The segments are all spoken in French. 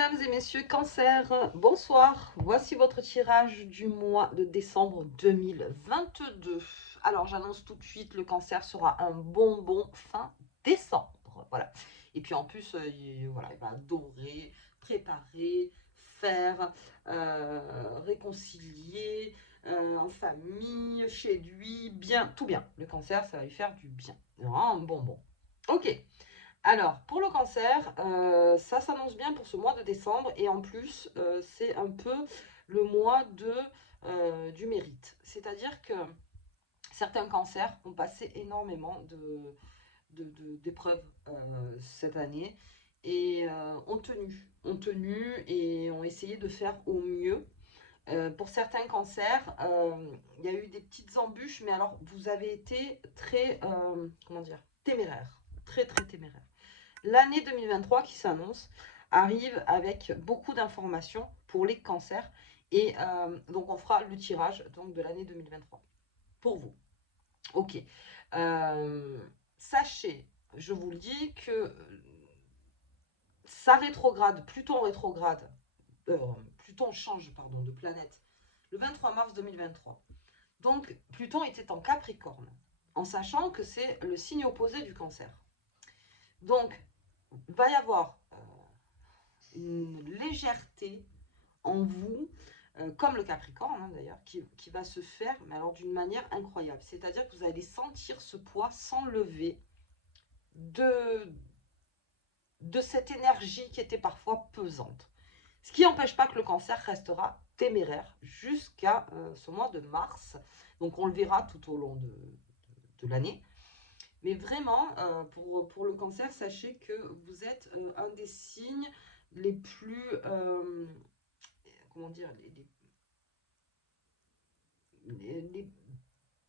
mesdames et messieurs, Cancer, bonsoir. Voici votre tirage du mois de décembre 2022. Alors, j'annonce tout de suite, le Cancer sera un bonbon fin décembre. Voilà. Et puis en plus, voilà, il va adorer, préparer, faire, réconcilier, en famille, chez lui, bien, tout bien. Le Cancer, ça va lui faire du bien. Vraiment un bonbon. Ok. Alors, pour le Cancer, ça s'annonce bien pour ce mois de décembre et en plus, c'est un peu le mois du mérite. C'est-à-dire que certains cancers ont passé énormément d'épreuves cette année et ont tenu et ont essayé de faire au mieux. Pour certains cancers, il y a eu des petites embûches, mais alors vous avez été très, comment dire, téméraire, très très téméraire. L'année 2023 qui s'annonce arrive avec beaucoup d'informations pour les cancers et donc on fera le tirage donc, de l'année 2023 pour vous. Ok. Sachez, je vous le dis, que ça rétrograde, Pluton change pardon, de planète le 23 mars 2023. Donc Pluton était en Capricorne, en sachant que c'est le signe opposé du Cancer. Donc il va y avoir une légèreté en vous, comme le Capricorne d'ailleurs, qui va se faire, mais alors d'une manière incroyable. C'est-à-dire que vous allez sentir ce poids s'enlever de cette énergie qui était parfois pesante. Ce qui n'empêche pas que le Cancer restera téméraire jusqu'à ce mois de mars. Donc on le verra tout au long de l'année. Mais vraiment, pour le Cancer, sachez que vous êtes un des signes les plus, comment dire,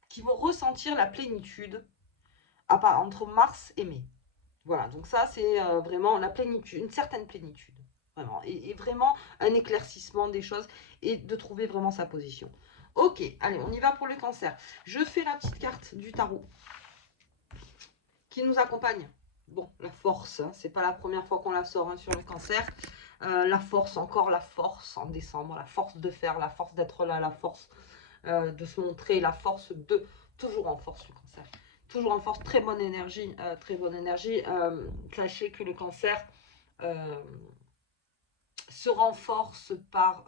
qui vont ressentir la plénitude entre mars et mai. Voilà, donc ça c'est vraiment la plénitude, une certaine plénitude, vraiment, et vraiment un éclaircissement des choses et de trouver vraiment sa position. Ok, allez, on y va pour le Cancer. Je fais la petite carte du tarot qui nous accompagne. Bon, la force, hein, c'est pas la première fois qu'on la sort hein, sur le Cancer. La force, encore la force en décembre, la force de faire, la force d'être là, la force de se montrer, la force de... Toujours en force le Cancer. Toujours en force, très bonne énergie. Très bonne énergie. Sachez que le Cancer se renforce par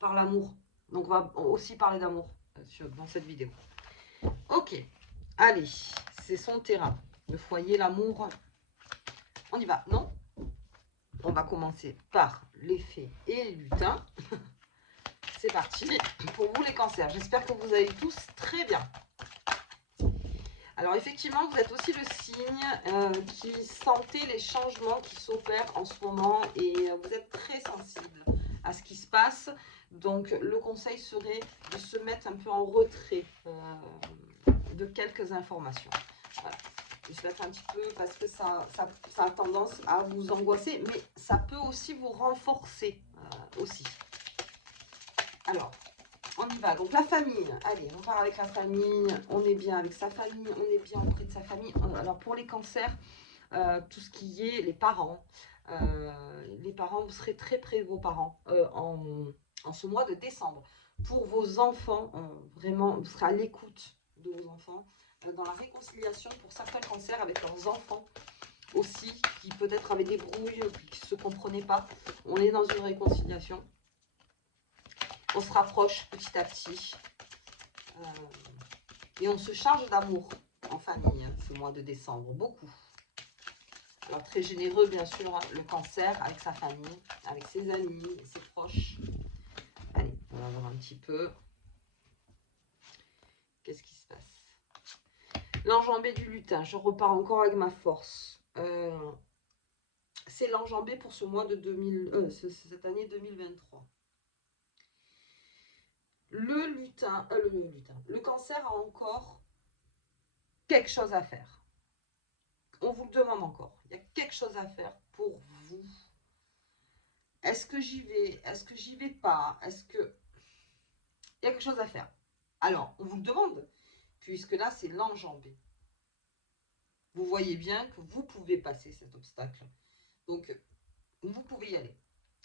l'amour. Donc on va aussi parler d'amour dans cette vidéo. Ok, allez, c'est son terrain. Le foyer, l'amour. On y va, non? On va commencer par les fées et les lutins. C'est parti pour vous les cancers. J'espère que vous allez tous très bien. Alors effectivement, vous êtes aussi le signe qui sentez les changements qui s'opèrent en ce moment et vous êtes très sensible à ce qui se passe. Donc le conseil serait de se mettre un peu en retrait de quelques informations. Voilà. Je vais mettre un petit peu parce que ça a tendance à vous angoisser, mais ça peut aussi vous renforcer aussi. Alors, on y va. Donc la famille, allez, on part avec la famille, on est bien avec sa famille, on est bien auprès de sa famille. Alors pour les cancers, tout ce qui est les parents, vous serez très près de vos parents en ce mois de décembre. Pour vos enfants, vraiment, vous serez à l'écoute de vos enfants, dans la réconciliation pour certains cancers avec leurs enfants aussi, qui peut-être avaient des brouilles, qui ne se comprenaient pas. On est dans une réconciliation. On se rapproche petit à petit. Et on se charge d'amour en famille, hein, ce mois de décembre, beaucoup. Alors très généreux bien sûr, hein, le Cancer avec sa famille, avec ses amis, ses proches. Allez, on va voir un petit peu. Qu'est-ce qui se passe? L'enjambé du lutin, je repars encore avec ma force. C'est l'enjambé pour ce mois de cette année 2023. Le Cancer a encore quelque chose à faire. On vous le demande encore. Il y a quelque chose à faire pour vous. Est-ce que j'y vais? Est-ce que j'y vais pas? Est-ce que... Il y a quelque chose à faire. Alors, on vous le demande, puisque là, c'est l'enjambé. Vous voyez bien que vous pouvez passer cet obstacle. Donc, vous pouvez pouvez y aller.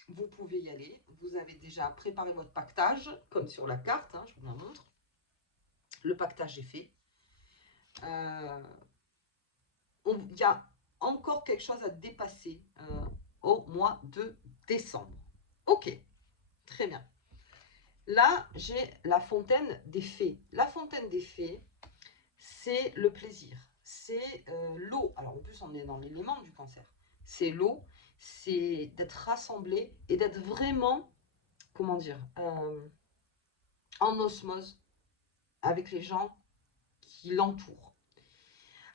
Vous pouvez y aller. Vous avez déjà préparé votre pactage, comme sur la carte, hein, je vous la montre. Le pactage est fait. Il y a encore quelque chose à dépasser au mois de décembre. Ok, très bien. Là, j'ai la fontaine des fées. La fontaine des fées, c'est le plaisir. C'est l'eau. Alors, en plus, on est dans l'élément du cancer. C'est l'eau, c'est d'être rassemblé et d'être vraiment, comment dire, en osmose avec les gens qui l'entourent.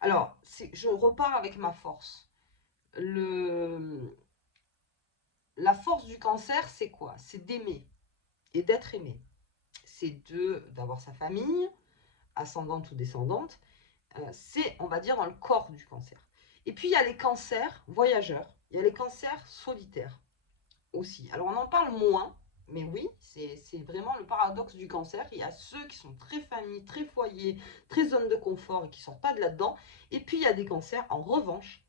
Alors, je repars avec ma force. La force du cancer, c'est quoi? C'est d'aimer et d'être aimé. C'est d'avoir sa famille, ascendante ou descendante. C'est, on va dire, dans le corps du cancer. Et puis, il y a les cancers voyageurs. Il y a les cancers solitaires aussi. Alors, on en parle moins, mais oui, c'est vraiment le paradoxe du cancer. Il y a ceux qui sont très famille, très foyer, très zone de confort et qui ne sortent pas de là-dedans. Et puis, il y a des cancers, en revanche,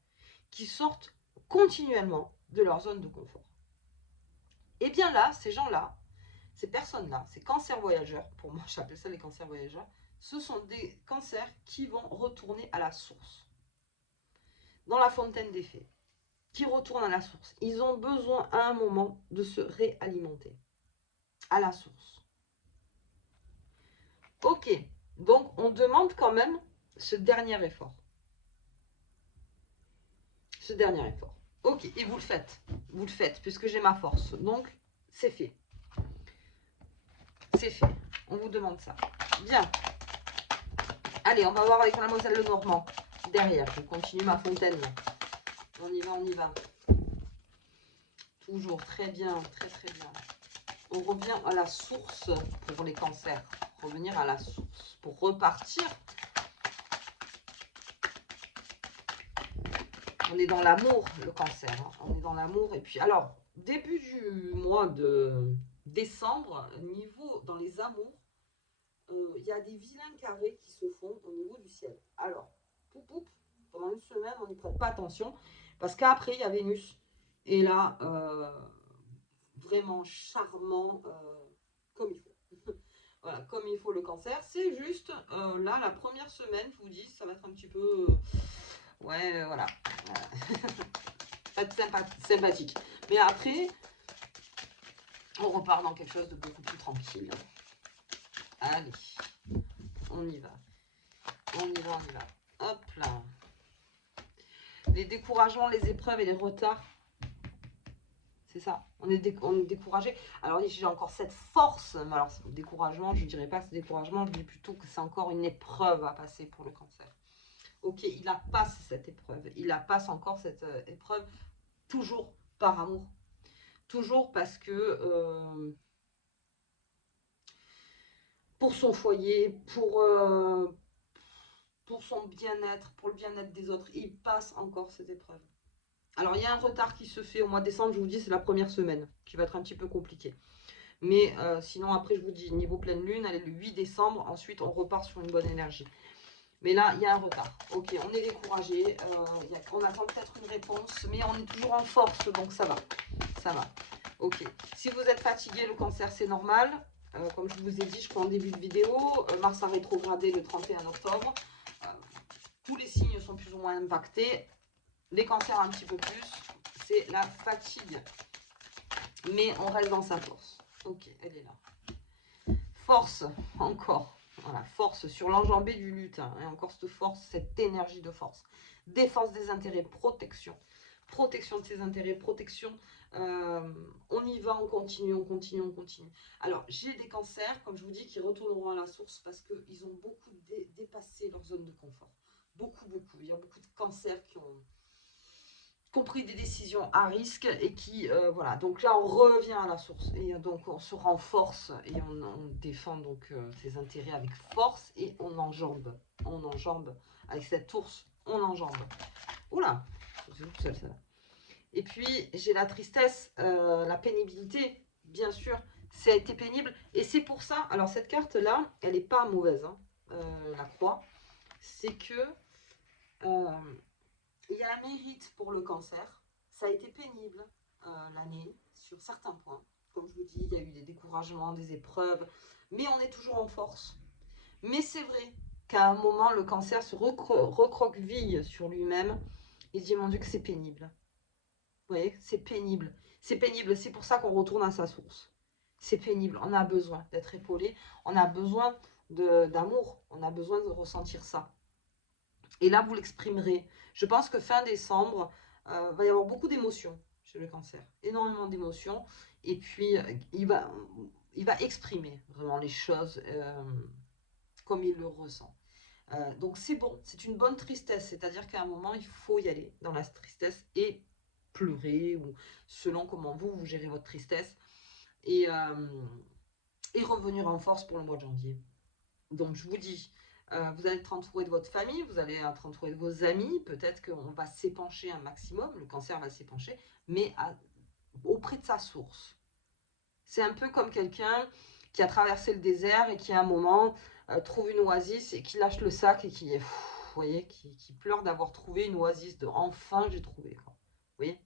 qui sortent continuellement de leur zone de confort. Et bien là, ces gens-là, ces personnes-là, ces cancers voyageurs, pour moi j'appelle ça les cancers voyageurs, ce sont des cancers qui vont retourner à la source, dans la fontaine des fées, qui retournent à la source. Ils ont besoin à un moment de se réalimenter, à la source. Ok, donc on demande quand même ce dernier effort. Ce dernier effort. Ok, et vous le faites, puisque j'ai ma force. Donc, c'est fait. C'est fait. On vous demande ça. Bien. Allez, on va voir avec Mademoiselle Lenormand. Derrière, je continue ma fontaine. On y va, on y va. Toujours très bien, très très bien. On revient à la source pour les cancers. Revenir à la source pour repartir. On est dans l'amour, le cancer. Hein. On est dans l'amour. Et puis, alors, début du mois de décembre, dans les amours, il y a des vilains carrés qui se font au niveau du ciel. Alors, pendant une semaine, on n'y prête pas attention, parce qu'après, il y a Vénus. Et là, vraiment charmant, comme il faut. Voilà, comme il faut le cancer. C'est juste, là, la première semaine, je vous dis, ça va être un petit peu... ouais, voilà. Pas de sympathique. Mais après, on repart dans quelque chose de beaucoup plus tranquille. Allez, on y va. On y va, on y va. Hop là. Les découragements, les épreuves et les retards. C'est ça. On est découragé. Alors, j'ai encore cette force. Alors, découragement, je ne dirais pas que c'est découragement. Je dis plutôt que c'est encore une épreuve à passer pour le cancer. Ok, il la passe cette épreuve. Il la passe encore cette épreuve. Toujours par amour. Toujours parce que... pour son foyer, pour son bien-être, pour le bien-être des autres, il passe encore cette épreuve. Alors, il y a un retard qui se fait au mois de décembre, je vous dis, c'est la première semaine, qui va être un petit peu compliquée. Mais sinon, après, je vous dis, niveau pleine lune, elle est le 8 décembre, ensuite, on repart sur une bonne énergie. Mais là, il y a un retard. Ok, on est découragé, on attend peut-être une réponse, mais on est toujours en force, donc ça va. Ça va. Ok. Si vous êtes fatigué, le cancer, c'est normal. Comme je vous ai dit, je crois en début de vidéo, Mars a rétrogradé le 31 octobre. Tous les signes sont plus ou moins impactés. Les cancers un petit peu plus. C'est la fatigue. Mais on reste dans sa force. Ok, elle est là. Force, encore. Voilà, force sur l'enjambée du lutin. Et encore cette force, cette énergie de force. Défense des intérêts, protection. Protection de ses intérêts, protection. On y va, on continue, on continue, on continue. Alors, j'ai des cancers, comme je vous dis, qui retourneront à la source parce qu'ils ont beaucoup dépassé leur zone de confort. Beaucoup, beaucoup. Il y a beaucoup de cancers qui ont pris des décisions à risque et qui, voilà. Donc là, on revient à la source et donc on se renforce et on défend donc ses intérêts avec force et on enjambe avec cette ours, on enjambe. Oula, c'est tout seul ça. Et puis, j'ai la tristesse, la pénibilité, bien sûr, ça a été pénible. Et c'est pour ça, alors cette carte-là, elle n'est pas mauvaise, hein, la croix. C'est que il y a un mérite pour le cancer. Ça a été pénible, l'année sur certains points. Comme je vous dis, il y a eu des découragements, des épreuves, mais on est toujours en force. Mais c'est vrai qu'à un moment, le cancer se recroqueville sur lui-même et dit, mon Dieu, que c'est pénible. Vous voyez, c'est pénible. C'est pénible, c'est pour ça qu'on retourne à sa source. C'est pénible, on a besoin d'être épaulé, on a besoin d'amour, on a besoin de ressentir ça. Et là, vous l'exprimerez. Je pense que fin décembre, va y avoir beaucoup d'émotions chez le cancer. Énormément d'émotions. Et puis, il va exprimer vraiment les choses comme il le ressent. Donc c'est bon, c'est une bonne tristesse. C'est-à-dire qu'à un moment, il faut y aller dans la tristesse et pleurer, ou selon comment vous gérez votre tristesse. Et, revenir en force pour le mois de janvier. Donc je vous dis, vous allez être entouré de votre famille, vous allez être entouré de vos amis, peut-être qu'on va s'épancher un maximum, le cancer va s'épancher, mais auprès de sa source. C'est un peu comme quelqu'un qui a traversé le désert et qui à un moment trouve une oasis et qui lâche le sac et qui, vous voyez, qui pleure d'avoir trouvé une oasis, de enfin j'ai trouvé, quoi. Vous voyez.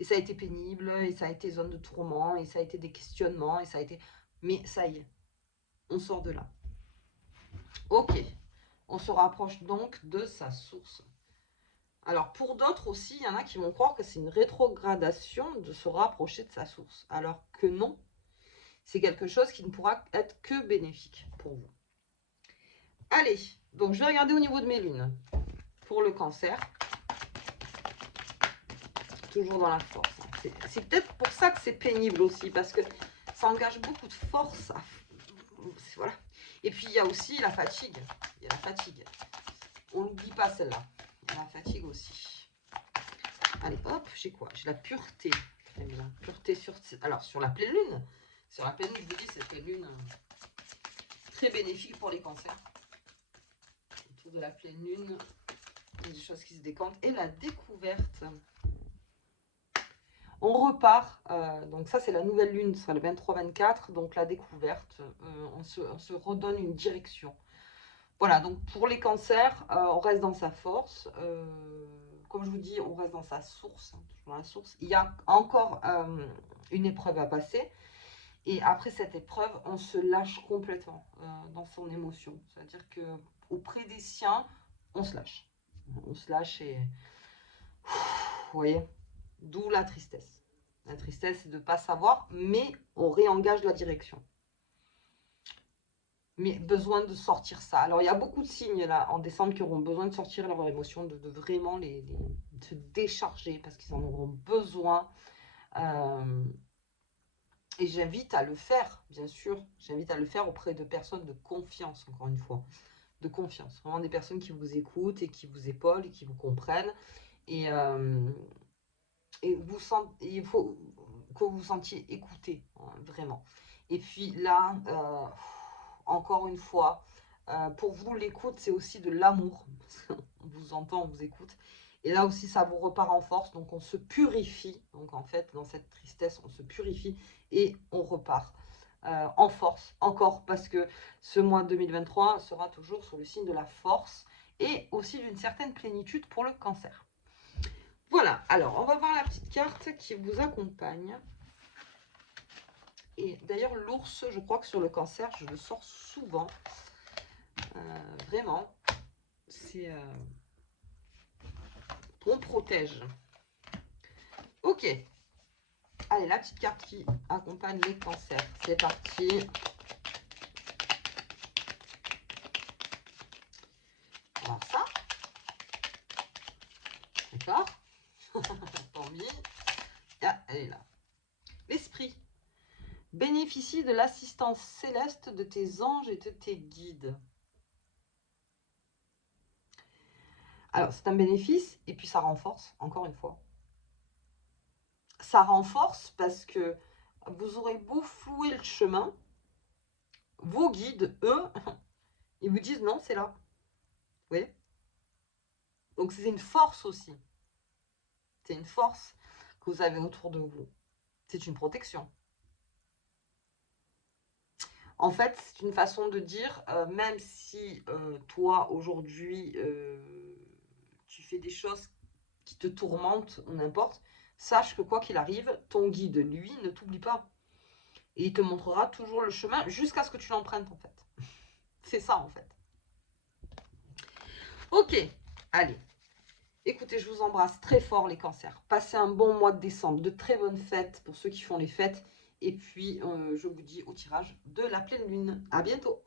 Et ça a été pénible, et ça a été zone de tourment, et ça a été des questionnements, et ça a été... Mais ça y est, on sort de là. Ok, on se rapproche donc de sa source. Alors pour d'autres aussi, il y en a qui vont croire que c'est une rétrogradation de se rapprocher de sa source. Alors que non, c'est quelque chose qui ne pourra être que bénéfique pour vous. Allez, donc je vais regarder au niveau de mes lunes. Pour le cancer, toujours dans la force. C'est peut-être pour ça que c'est pénible aussi, parce que ça engage beaucoup de force. Voilà. Et puis il y a aussi la fatigue. Il y a la fatigue. On n'oublie pas celle-là. Il y a la fatigue aussi. Allez, hop, j'ai quoi? J'ai la pureté. Très bien. Pureté sur la pleine lune. Sur la pleine lune, je vous dis, cette pleine lune très bénéfique pour les cancers. Autour de la pleine lune, il y a des choses qui se décantent. Et la découverte. On repart, donc ça c'est la nouvelle lune, ce sera le 23-24, donc la découverte, on se redonne une direction. Voilà, donc pour les cancers, on reste dans sa force, comme je vous dis, on reste dans sa source, toujours dans la source. Il y a encore une épreuve à passer, et après cette épreuve, on se lâche complètement dans son émotion. C'est-à-dire qu'auprès des siens, on se lâche. On se lâche et... Vous voyez, d'où la tristesse. La tristesse, c'est de ne pas savoir, mais on réengage la direction. Mais besoin de sortir ça. Alors, il y a beaucoup de signes, là, en décembre, qui auront besoin de sortir leurs émotions, de vraiment se décharger, parce qu'ils en auront besoin. Et j'invite à le faire, bien sûr. J'invite à le faire auprès de personnes de confiance, encore une fois. De confiance. Vraiment des personnes qui vous écoutent et qui vous épaulent et qui vous comprennent. Et il faut que vous vous sentiez écouté, hein, vraiment. Et puis là, encore une fois, pour vous, l'écoute, c'est aussi de l'amour. On vous entend, on vous écoute. Et là aussi, ça vous repart en force. Donc, on se purifie. Donc, en fait, dans cette tristesse, on se purifie et on repart en force. Encore parce que ce mois 2023 sera toujours sur le signe de la force et aussi d'une certaine plénitude pour le cancer. Voilà, alors on va voir la petite carte qui vous accompagne. Et d'ailleurs, l'ours, je crois que sur le cancer, je le sors souvent. Vraiment, c'est... on protège. Ok. Allez, la petite carte qui accompagne les cancers. C'est parti. Alors ça. D'accord. Tant mieux. Ah, elle est là. L'esprit. Bénéficie de l'assistance céleste de tes anges et de tes guides. Alors, c'est un bénéfice et puis ça renforce, encore une fois. Ça renforce parce que vous aurez beau flouer le chemin, vos guides, eux, ils vous disent non, c'est là. Vous voyez? Donc, c'est une force aussi. C'est une force que vous avez autour de vous. C'est une protection. En fait, c'est une façon de dire, même si toi, aujourd'hui, tu fais des choses qui te tourmentent ou n'importe, sache que quoi qu'il arrive, ton guide, lui, ne t'oublie pas. Et il te montrera toujours le chemin jusqu'à ce que tu l'empruntes, en fait. C'est ça, en fait. Ok, allez. Écoutez, je vous embrasse très fort, les cancers. Passez un bon mois de décembre, de très bonnes fêtes pour ceux qui font les fêtes. Et puis, je vous dis au tirage de la pleine lune. À bientôt.